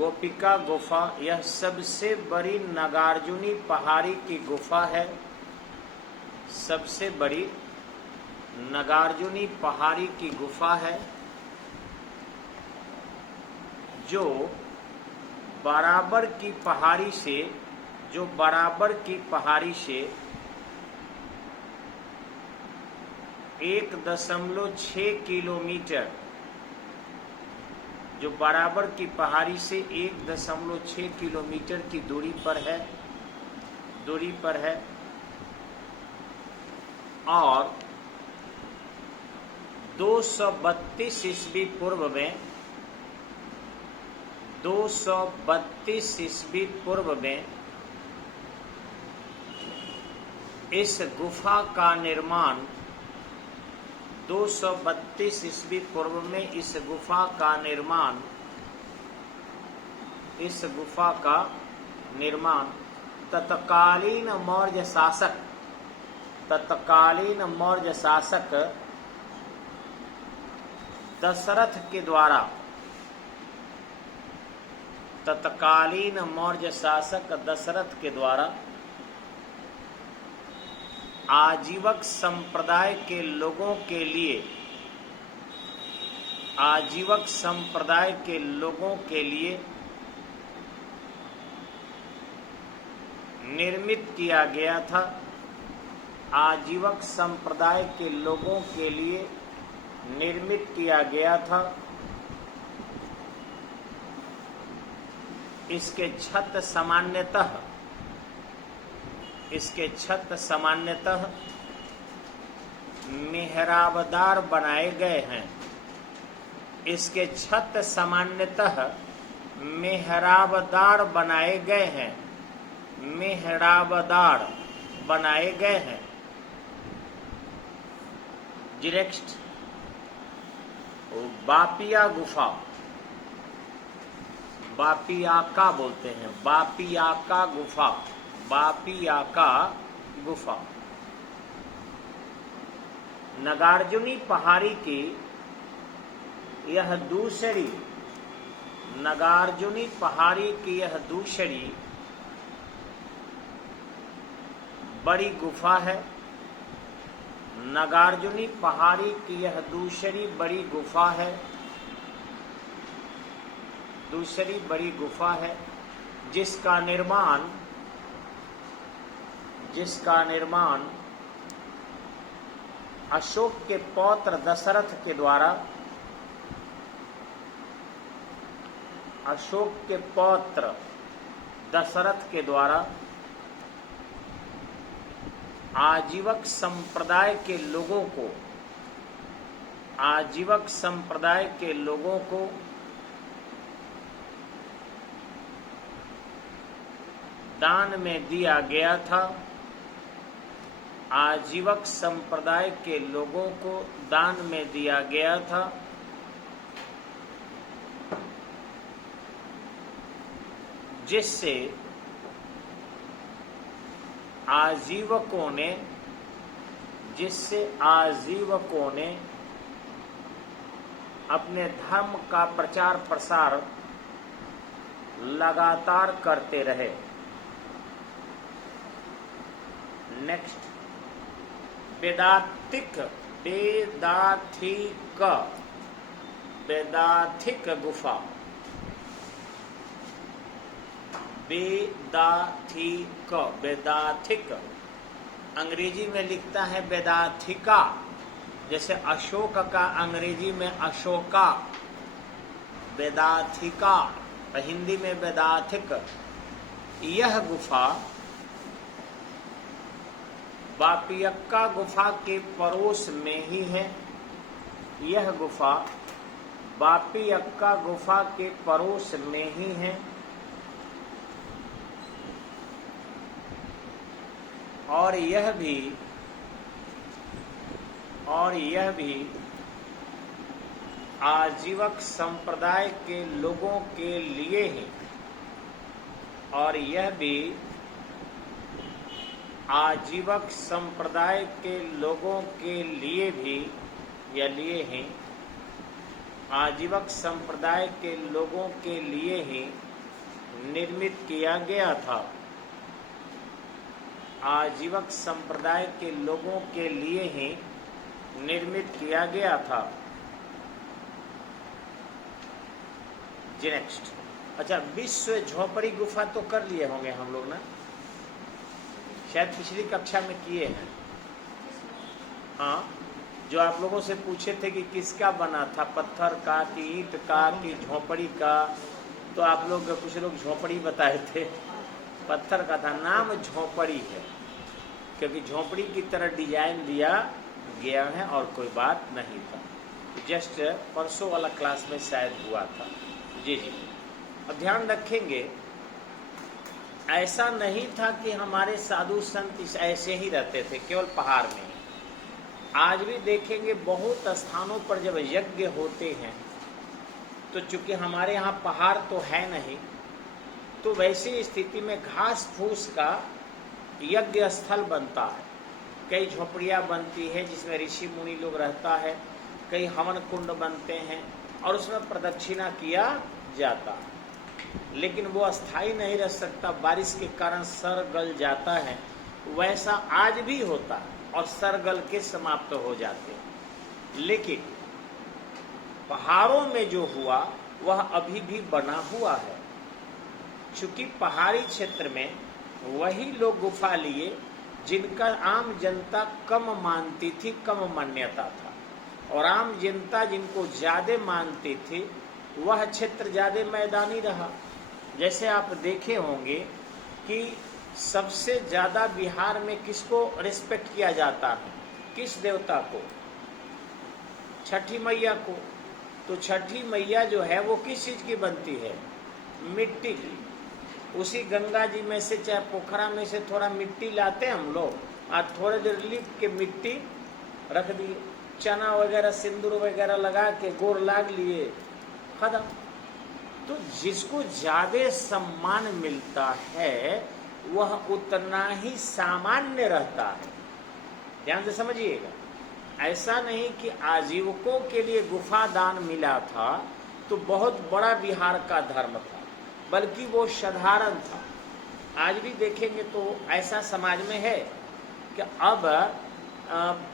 गोपिका गुफा, यह सबसे बड़ी नागार्जुनी पहाड़ी की गुफा है। सबसे बड़ी नागार्जुनी पहाड़ी की गुफा है जो बराबर की पहाड़ी से 1.6 किलोमीटर, जो बराबर की पहाड़ी से 1.6 किलोमीटर की दूरी पर है और 232 ईस्वी पूर्व में इस गुफा का निर्माण 232 ईस्वी पूर्व में इस गुफा का निर्माण तत्कालीन मौर्य शासक दशरथ के द्वारा आजीवक संप्रदाय के लोगों के लिए निर्मित किया गया था। आजीवक संप्रदाय के लोगों के लिए निर्मित किया गया था। इसके छत सामान्यतः मेहराबदार बनाए गए हैं। नेक्स्ट, बापिया गुफा, बापियाका बोलते हैं, बापियाका गुफा नागार्जुनी पहाड़ी की यह दूसरी बड़ी गुफा है। नागार्जुनी पहाड़ी की यह दूसरी बड़ी गुफा है जिसका निर्माण अशोक के पौत्र दशरथ के द्वारा आजीवक संप्रदाय के लोगों को दान में दिया गया था। आजीवक संप्रदाय के लोगों को दान में दिया गया था। जिससे आजीवकों ने अपने धर्म का प्रचार प्रसार लगातार करते रहे। नेक्स्ट, वेदाथिक गुफा, वेदाथिक अंग्रेजी में लिखता है वेदाथिका, जैसे अशोक का अंग्रेजी में अशोका, वेदाथिका हिंदी में वेदाथिक। यह गुफा बापियक्का गुफा के पड़ोस में ही है। यह गुफा बापियक्का गुफा के पड़ोस में ही है और यह भी आजीवक संप्रदाय के लोगों के लिए ही आजीवक संप्रदाय के लोगों के लिए भी आजीवक संप्रदाय के लोगों के लिए ही निर्मित किया गया था। आजीवक संप्रदाय के लोगों के लिए ही निर्मित किया गया था। जी नेक्स्ट। अच्छा, विश्व झोपड़ी गुफा तो कर लिए होंगे हम लोग ना, शायद पिछली कक्षा में किए हैं। हाँ, जो आप लोगों से पूछे थे कि किसका बना था, पत्थर का कि ईंट का कि झोपड़ी का, तो आप लोग कुछ लोग झोपड़ी बताए थे, पत्थर का था। नाम झोपड़ी है क्योंकि झोपड़ी की तरह डिजाइन दिया गया है और कोई बात नहीं था। जस्ट परसों वाला क्लास में शायद हुआ था। जी जी, अब ध्यान रखेंगे, ऐसा नहीं था कि हमारे साधु संत ऐसे ही रहते थे केवल पहाड़ में। आज भी देखेंगे बहुत स्थानों पर जब यज्ञ होते हैं तो चूंकि हमारे यहाँ पहाड़ तो है नहीं, तो वैसी स्थिति में घास फूस का यज्ञ स्थल बनता है। कई झोपड़ियाँ बनती है जिसमें ऋषि मुनि लोग रहता है, कई हवन कुंड बनते हैं और उसमें प्रदक्षिणा किया जाता है। लेकिन वो अस्थाई नहीं रह सकता, बारिश के कारण सर गल जाता है। वैसा आज भी होता है और सर गल के समाप्त हो जाते हैं। लेकिन पहाड़ों में जो हुआ वह अभी भी बना हुआ है। चूंकि पहाड़ी क्षेत्र में वही लोग गुफा लिए जिनका आम जनता कम मानती थी, कम मान्यता था, और आम जनता जिनको ज्यादा मानती थी वह क्षेत्र ज्यादा मैदानी रहा। जैसे आप देखे होंगे कि सबसे ज्यादा बिहार में किसको रिस्पेक्ट किया जाता है, किस देवता को? छठी मैया को। तो छठी मैया जो है वो किस चीज की बनती है? मिट्टी की। उसी गंगा जी में से चाहे पोखरा में से थोड़ा मिट्टी लाते हैं हम लोग, और थोड़े देर लिप के मिट्टी रख दिए, चना वगैरह सिंदूर वगैरह लगा के गोर लाग लिए, खत्म। तो जिसको ज्यादा सम्मान मिलता है वह उतना ही सामान्य रहता है। ध्यान से समझिएगा, ऐसा नहीं कि आजीवकों के लिए गुफा दान मिला था तो बहुत बड़ा बिहार का धर्म था, बल्कि वो साधारण था। आज भी देखेंगे तो ऐसा समाज में है कि अब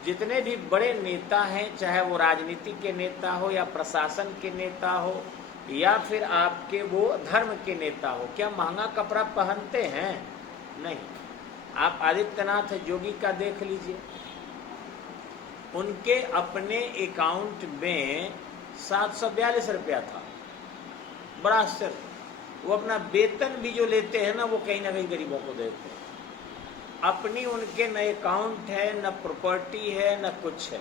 जितने भी बड़े नेता हैं, चाहे वो राजनीति के नेता हो या प्रशासन के नेता हो या फिर आपके वो धर्म के नेता हो, क्या महंगा कपड़ा पहनते हैं? नहीं। आप आदित्यनाथ योगी का देख लीजिए, उनके अपने अकाउंट में 742 रुपया था। बड़ा आश्चर्य। वो अपना वेतन भी जो लेते हैं ना, वो कहीं ना कहीं गरीबों को देते हैं। अपनी उनके न अकाउंट है, न प्रॉपर्टी है, न कुछ है।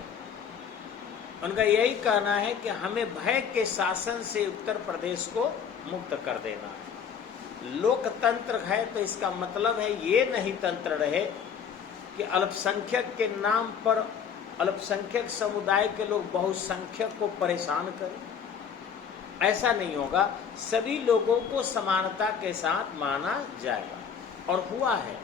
उनका यही कहना है कि हमें भय के शासन से उत्तर प्रदेश को मुक्त कर देना है। लोकतंत्र है तो इसका मतलब है ये नहीं तंत्र रहे कि अल्पसंख्यक के नाम पर अल्पसंख्यक समुदाय के लोग बहुसंख्यक को परेशान करें। ऐसा नहीं होगा। सभी लोगों को समानता के साथ माना जाएगा, और हुआ है।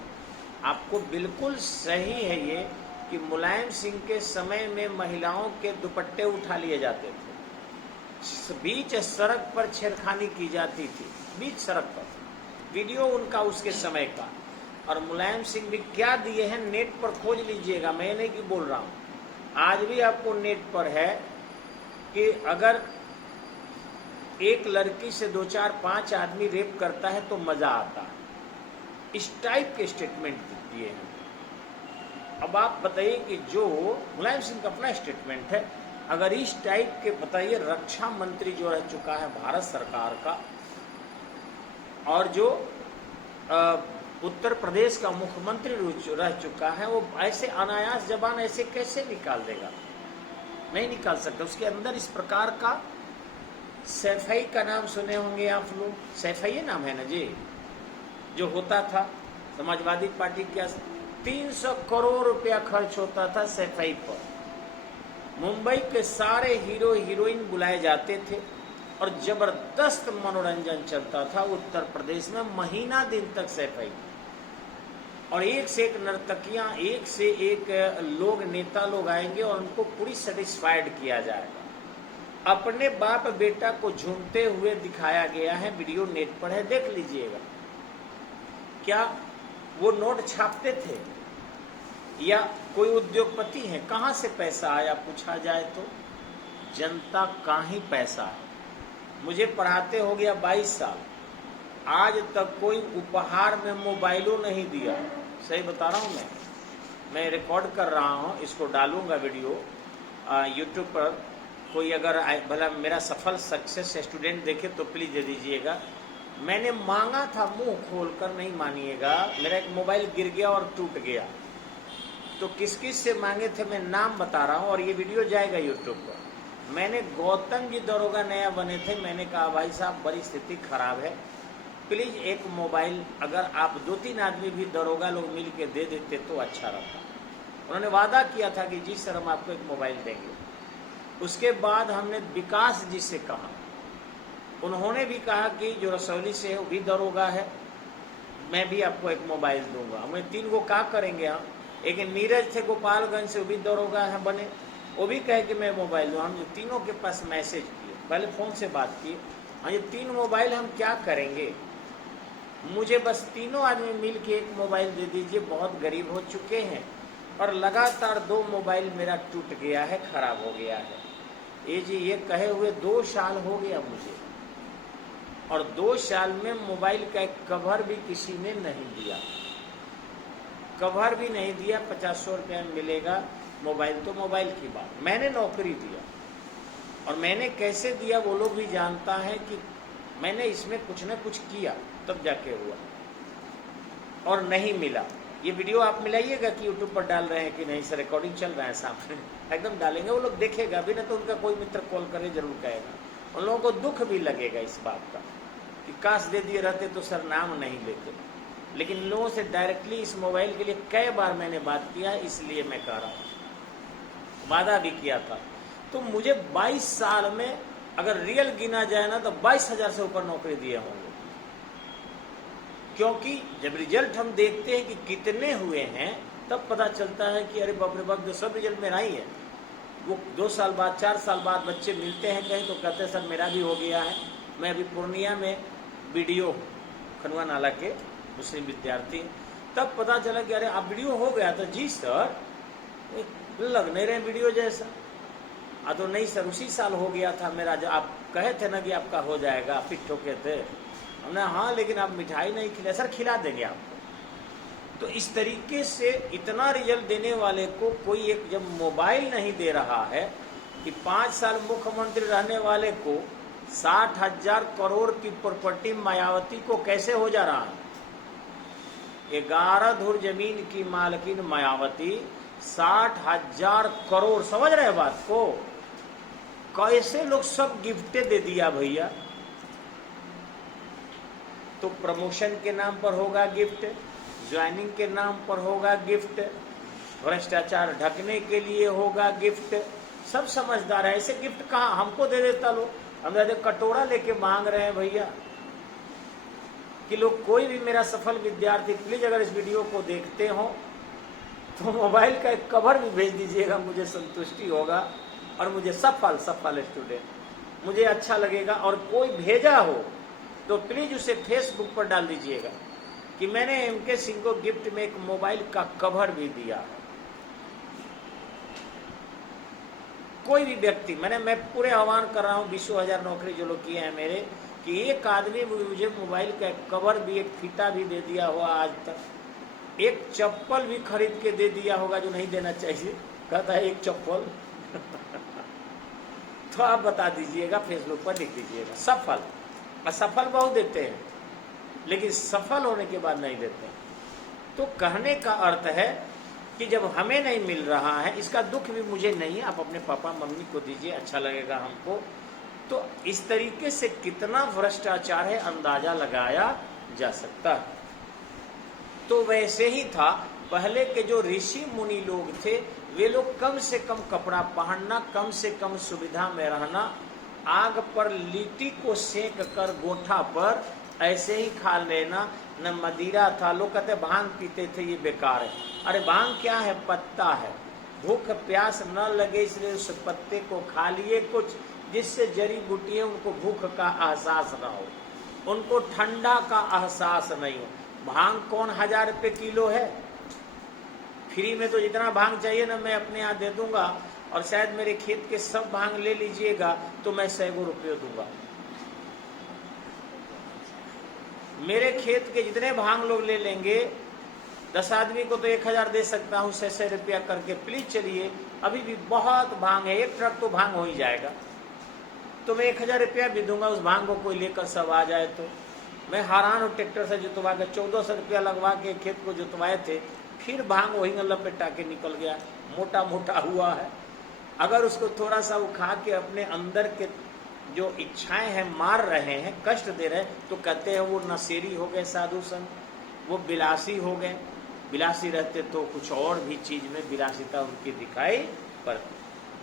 आपको बिल्कुल सही है ये कि मुलायम सिंह के समय में महिलाओं के दुपट्टे उठा लिए जाते थे, बीच सड़क पर छेड़खानी की जाती थी, बीच सड़क पर। वीडियो उनका उसके समय का। और मुलायम सिंह भी क्या दिए हैं, नेट पर खोज लीजिएगा, मैं नहीं कि बोल रहा हूँ। आज भी आपको नेट पर है कि अगर एक लड़की से 2, 4, 5 आदमी रेप करता है तो मजा आता है। इस टाइप के स्टेटमेंट दिए हैं। अब आप बताइए कि जो मुलायम सिंह का अपना स्टेटमेंट है, अगर इस टाइप के बताइए, रक्षा मंत्री जो रह चुका है भारत सरकार का, और जो उत्तर प्रदेश का मुख्यमंत्री रह चुका है, वो ऐसे अनायास जबान ऐसे कैसे निकाल देगा? नहीं निकाल सकता। उसके अंदर इस प्रकार का सैफई का नाम सुने होंगे आप लोग, सैफई नाम है ना जी, जो होता था समाजवादी पार्टी के 300 करोड़ रुपया खर्च होता था सैफई पर। मुंबई के सारे हीरो हीरोइन बुलाए जाते थे और जबरदस्त मनोरंजन चलता था उत्तर प्रदेश में महीना दिन तक सैफई। और एक से एक नर्तकियां, एक से एक लोग, नेता लोग आएंगे और उनको पूरी सेटिस्फाइड किया जाएगा। अपने बाप बेटा को झूमते हुए दिखाया गया है, वीडियो नेट पर है, देख लीजिएगा। क्या वो नोट छापते थे या कोई उद्योगपति है? कहां से पैसा आया पूछा जाए तो जनता का ही पैसा है। मुझे पढ़ाते हो गया 22 साल, आज तक कोई उपहार में मोबाइलों नहीं दिया। सही बता रहा हूं मैं रिकॉर्ड कर रहा हूं, इसको डालूंगा वीडियो यूट्यूब पर। कोई अगर भला मेरा सफल सक्सेस स्टूडेंट देखे तो प्लीज दे दीजिएगा। मैंने मांगा था मुंह खोलकर, नहीं मानिएगा। मेरा एक मोबाइल गिर गया और टूट गया, तो किस किस से मांगे थे मैं नाम बता रहा हूं, और ये वीडियो जाएगा यूट्यूब पर। मैंने गौतम जी दरोगा नया बने थे, मैंने कहा भाई साहब बड़ी स्थिति खराब है, प्लीज एक मोबाइल अगर आप 2-3 आदमी भी दरोगा लोग मिल के दे देते तो अच्छा रहता। उन्होंने वादा किया था कि जी सर हम आपको एक मोबाइल देंगे। उसके बाद हमने विकास जी से कहा, उन्होंने भी कहा कि जो रसौली से है वो भी दरोगा है, मैं भी आपको एक मोबाइल दूंगा। हमें 3 को क्या करेंगे हम। एक नीरज थे गोपालगंज से, वो भी दरोगा है बने, वो भी कहे कि मैं मोबाइल दूँ। हम तीनों के पास मैसेज किए, पहले फ़ोन से बात की, हाँ ये 3 मोबाइल हम क्या करेंगे, मुझे बस तीनों आदमी मिल के एक मोबाइल दे दीजिए, बहुत गरीब हो चुके हैं। और लगातार 2 मोबाइल मेरा टूट गया है, खराब हो गया है। ये जी ये कहे हुए 2 साल हो गया मुझे, और 2 साल में मोबाइल का एक कवर भी किसी ने नहीं दिया, कवर भी नहीं दिया। 50-100 रुपया मिलेगा मोबाइल, तो मोबाइल की बात। मैंने नौकरी दिया, और मैंने कैसे दिया वो लोग भी जानता है कि मैंने इसमें कुछ न कुछ किया, तब जाके हुआ, और नहीं मिला। ये वीडियो आप मिलाइएगा कि यूट्यूब पर डाल रहे हैं कि नहीं सर, रिकॉर्डिंग चल रहा है सामने, एकदम डालेंगे, वो लोग देखेगा। अभी ना तो उनका कोई मित्र कॉल करे जरूर कहेगा, उन लोगों को दुख भी लगेगा इस बात का कि काश दे दिए रहते तो सर नाम नहीं लेते। लेकिन इन लोगों से डायरेक्टली इस मोबाइल के लिए कई बार मैंने बात किया, इसलिए मैं कह रहा हूँ, वादा भी किया था। तो मुझे 22 साल में अगर रियल गिना जाए ना तो 22,000 से ऊपर नौकरी दिए होंगे, क्योंकि जब रिजल्ट हम देखते हैं कि कितने हुए हैं तब पता चलता है कि अरे बाप रे बाप, जो सब रिजल्ट मेरा ही है। वो 2 साल बाद 4 साल बाद बच्चे मिलते हैं कहीं तो कहते हैं सर मेरा भी हो गया है। मैं अभी पूर्णिया में वीडियो, खनवा नाला के मुस्लिम विद्यार्थी, तब पता चला कि अरे आप वीडियो हो गया। तो जी सर लग नहीं रहे वीडियो जैसा। तो नहीं सर उसी साल हो गया था मेरा, जो आप कहे थे ना कि आपका हो जाएगा, फिर ठोके थे हमने। हाँ लेकिन आप मिठाई नहीं खिलाए। सर खिला देंगे आपको। तो इस तरीके से इतना रिजल्ट देने वाले को कोई एक जब मोबाइल नहीं दे रहा है, कि 5 साल मुख्यमंत्री रहने वाले को 60,000 करोड़ की प्रॉपर्टी मायावती को कैसे हो जा रहा है। 11 धुर जमीन की मालकिन मायावती, 60,000 करोड़, समझ रहे बात को। कैसे लोग सब गिफ्टें दे दिया भैया। तो प्रमोशन के नाम पर होगा गिफ्ट, ज्वाइनिंग के नाम पर होगा गिफ्ट, भ्रष्टाचार ढकने के लिए होगा गिफ्ट। सब समझदार है, ऐसे गिफ्ट कहाँ हमको दे देता लोग। हम कटोरा लेके मांग रहे हैं भैया कि लोग, कोई भी मेरा सफल विद्यार्थी प्लीज अगर इस वीडियो को देखते हो तो मोबाइल का एक कवर भी भेज दीजिएगा, मुझे संतुष्टि होगा और मुझे सफल स्टूडेंट मुझे अच्छा लगेगा। और कोई भेजा हो तो प्लीज उसे फेसबुक पर डाल दीजिएगा कि मैंने एमके सिंह को गिफ्ट में एक मोबाइल का कवर भी दिया। कोई भी व्यक्ति, मैं पूरे आह्वान कर रहा हूं 20,000 नौकरी जो लोग किए हैं मेरे, कि एक आदमी मुझे मोबाइल का एक कवर भी, एक फीता भी दे दिया हुआ आज तक, एक चप्पल भी खरीद के दे दिया होगा जो नहीं देना चाहिए, कहता है एक चप्पल तो आप बता दीजिएगा, फेसबुक पर लिख दीजिएगा। सफल, असफल बहुत देते हैं लेकिन सफल होने के बाद नहीं देते। तो कहने का अर्थ है कि जब हमें नहीं मिल रहा है, इसका दुख भी मुझे नहीं है, आप अपने पापा मम्मी को दीजिए, अच्छा लगेगा हमको। तो इस तरीके से कितना भ्रष्टाचार है अंदाजा लगाया जा सकता है। तो वैसे ही था, पहले के जो ऋषि मुनि लोग थे वे लोग कम से कम कपड़ा पहनना, कम से कम सुविधा में रहना, आग पर लिट्टी को सेक कर गोठा पर ऐसे ही खा लेना, न मदिरा था। लोग कहते भांग पीते थे ये बेकार है। अरे भांग क्या है, पत्ता है, भूख प्यास न लगे इसलिए उस पत्ते को खा लिए, कुछ जिससे जड़ी बूटियां उनको भूख का एहसास ना हो, उनको ठंडा का एहसास नहीं हो। भांग कौन 1000 रुपये किलो है? फ्री में तो जितना भांग चाहिए ना मैं अपने यहाँ दे दूंगा, और शायद मेरे खेत के सब भांग ले लीजिएगा तो मैं 100 रुपये दूंगा। मेरे खेत के जितने भांग लोग ले लेंगे, 10 आदमी को तो 1000 दे सकता हूँ 100 रुपया करके। प्लीज चलिए, अभी भी बहुत भांग है, 1 ट्रक तो भांग हो ही जाएगा, तो मैं 1000 रुपया भी दूंगा उस भांग को कोई लेकर सब आ जाए तो। मैं हैरान हूँ, ट्रैक्टर से जुतवा के 1400 रुपया लगवा के खेत को जुतवाए थे, फिर भांग वही लपेटा के निकल गया, मोटा मोटा हुआ है। अगर उसको थोड़ा सा उखा के अपने अंदर के जो इच्छाएं हैं मार रहे हैं, कष्ट दे रहे हैं, तो कहते हैं वो नशेरी हो गए साधु संत, वो विलासी हो गए। विलासी रहते तो कुछ और भी चीज में विलासिता उनकी दिखाई पड़ती।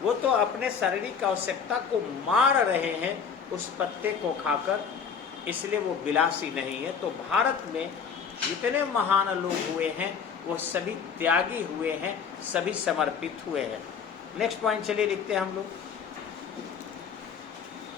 वो तो अपने शारीरिक आवश्यकता को मार रहे हैं उस पत्ते को खाकर, इसलिए वो विलासी नहीं है। तो भारत में जितने महान लोग हुए हैं वो सभी त्यागी हुए हैं, सभी समर्पित हुए हैं। नेक्स्ट पॉइंट चलिए लिखते हैं हम लोग।